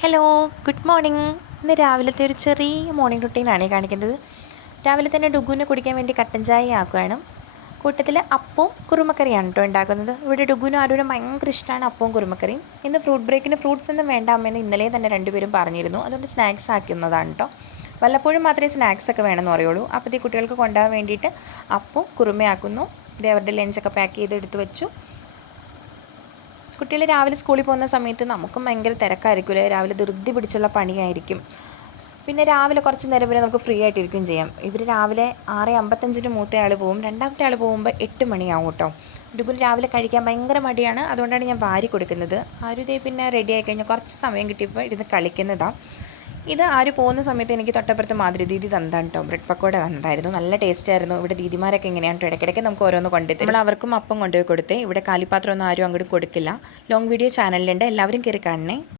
Hello, good morning. ഇന്ന് രാവിലത്തെ ഒരു ചെറിയ മോർണിംഗ് റുട്ടീനാണ് കാണിക്കുന്നത്. രാവിലെ തന്നെ ഡുഗുവിന് കുടിക്കാൻ വേണ്ടി കട്ടൻ ചായ ആക്കുകയാണ്. കൂട്ടത്തിൽ അപ്പവും കുറുമക്കറിയാണ് കേട്ടോ ഉണ്ടാക്കുന്നത്. ഇവിടെ ഡുഗുവിനും ആരോടും ഭയങ്കര ഇഷ്ടമാണ് അപ്പവും കുറുമക്കറിയും. ഇന്ന് ഫ്രൂട്ട് ബ്രേക്കിന് ഫ്രൂട്ട്സ് ഒന്നും വേണ്ട അമ്മയെന്ന് ഇന്നലെ തന്നെ രണ്ടുപേരും പറഞ്ഞിരുന്നു. അതുകൊണ്ട് സ്നാക്സ് ആക്കുന്നതാണ് കേട്ടോ. വല്ലപ്പോഴും മാത്രമേ സ്നാക്സ് ഒക്കെ വേണമെന്ന് പറയുള്ളൂ. അപ്പോൾ ഈ കുട്ടികൾക്ക് കൊണ്ടുപോകാൻ വേണ്ടിയിട്ട് അപ്പവും കുറുമയാക്കുന്നു. ഇത് അവരുടെ ലഞ്ചൊക്കെ പാക്ക് ചെയ്ത് എടുത്ത് വെച്ചു. കുട്ടികൾ രാവിലെ സ്കൂളിൽ പോകുന്ന സമയത്ത് നമുക്കും ഭയങ്കര തിരക്കായിരിക്കുമല്ലേ. രാവിലെ ധൃതി പിടിച്ചുള്ള പണിയായിരിക്കും. പിന്നെ രാവിലെ കുറച്ച് നേരം വരെ നമുക്ക് ഫ്രീ ആയിട്ടിരിക്കുകയും ചെയ്യാം. ഇവർ രാവിലെ 6:55 മൂത്ത ആൾ പോവും. രണ്ടാമത്തെ ആൾ പോകുമ്പോൾ 8 മണിയാവും കേട്ടോ. ഡുഗുന് രാവിലെ കഴിക്കാൻ ഭയങ്കര മടിയാണ്. അതുകൊണ്ടാണ് ഞാൻ വാരി കൊടുക്കുന്നത്. ആരുതേ പിന്നെ റെഡി ആയി കഴിഞ്ഞാൽ കുറച്ച് സമയം കിട്ടിയപ്പോൾ ഇരുന്ന് കളിക്കുന്നതാണ്. ഇത് ആര് പോകുന്ന സമയത്ത് എനിക്ക് തൊട്ടപ്പുറത്ത് മാതിരി ദീദി തന്നതാണ് കേട്ടോ. ബ്രെഡ് പക്കോട തന്നതായിരുന്നു. നല്ല ടേസ്റ്റ് ആയിരുന്നു. ഇവിടെ ദീദിമാരൊക്കെ എങ്ങനെയാണ് കേട്ടോ, ഇടയ്ക്കിടയ്ക്ക് നമുക്ക് ഓരോന്ന് കൊണ്ടുപോയി നമ്മൾ അവർക്കും അപ്പം കൊണ്ടുപോയി കൊടുത്തേ. ഇവിടെ കാലിപ്പാത്രം ഒന്നും ആരും അങ്ങോട്ട് കൊടുക്കില്ല. ലോങ് വീഡിയോ ചാനലിലുണ്ട്, എല്ലാവരും കയറി കാണണേ.